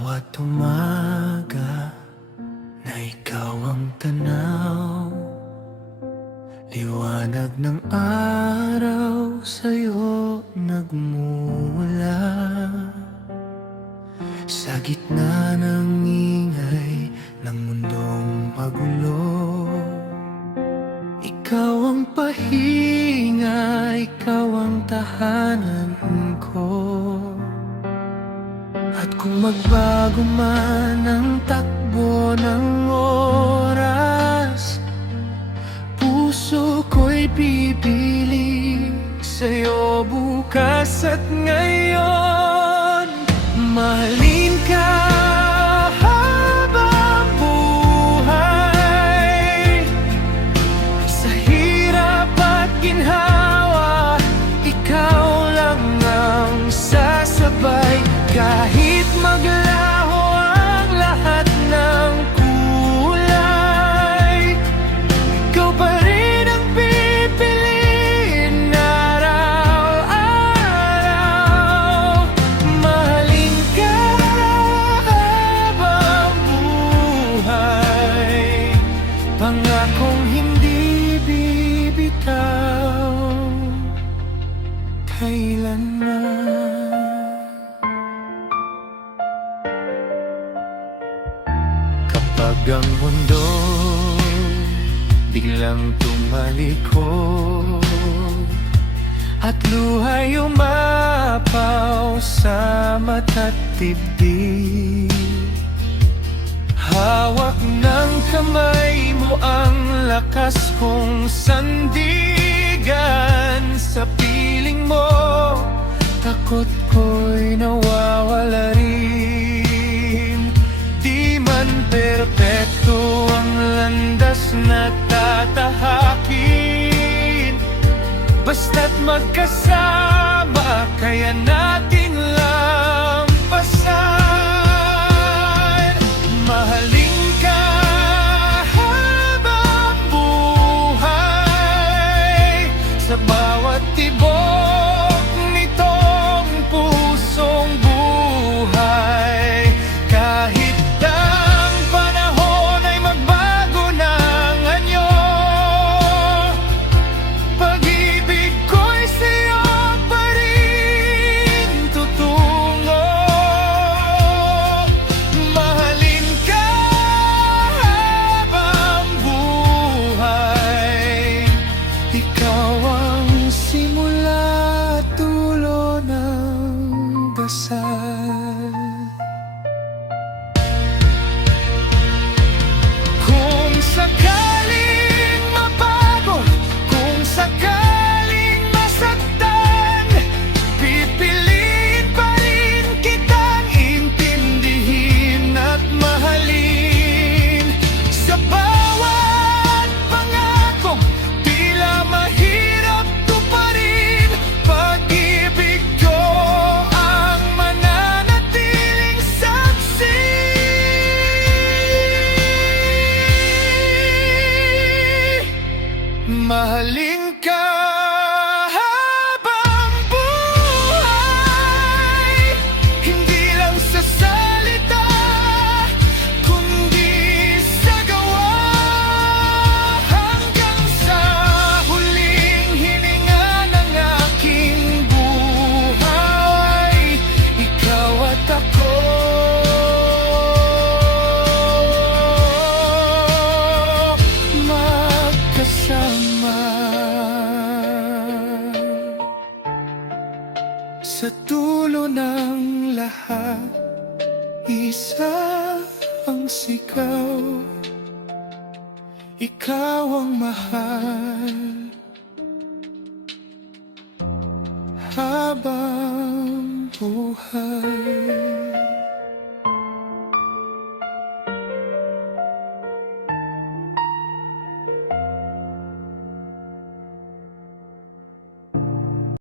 bawat umaga na ikaw ang tanaw, liwanag ng araw sa'yo nagmumula. Sa gitna ng ingay ng mundong magulo, ikaw ang pahinga, ikaw ang tahanan ko. At kung magbago man ang takbo ng oras, puso ko'y pipili sa'yo bukas at ngayon. Mahalin ka habang buhay, sa hirap at ginhawa, ikaw lang ang sasabay. Kahit maglaho ang lahat ng kulay, ikaw pa rin ang pipiliin araw-araw. Mahalin ka habang buhay, pangakong hindi bibitaw kailanman. Kapag ang mundo biglang tumalikod at luha'y umapaw sa mata't dibdib, hawak ng kamay mo ang lakas kong sandigan. Sa piling mo, takot ko'y nawawala rin. Di man perpekto ang landas na tatahakin, basta't magkasama kaya nating lampasan. Mahalin ka habang buhay, sa bawat tibok nitong pusong buhay. Kahit ang panahon ay magbago ng anyo, pag-ibig ko'y sa'yo pa rin tutungo. Mahalin ka habang buhay, ikaw ang simula at dulo ng dasal. Kung sakaling mabago, kung sakaling masaktan, pipiliin pa rin kitang intindihin at mahalin. Sa bawat pangakong tila mahirap tuparin, pag-ibig ko ang mananatiling saksi. Mahalin ka habang buhay, hindi lang sa salita, kundi sa gawa. Hanggang sa huling hininga ng aking buhay, ikaw at ako magkasama. Sa dulo ng lahat, isa ang sigaw, ikaw ang mahal habang buhay.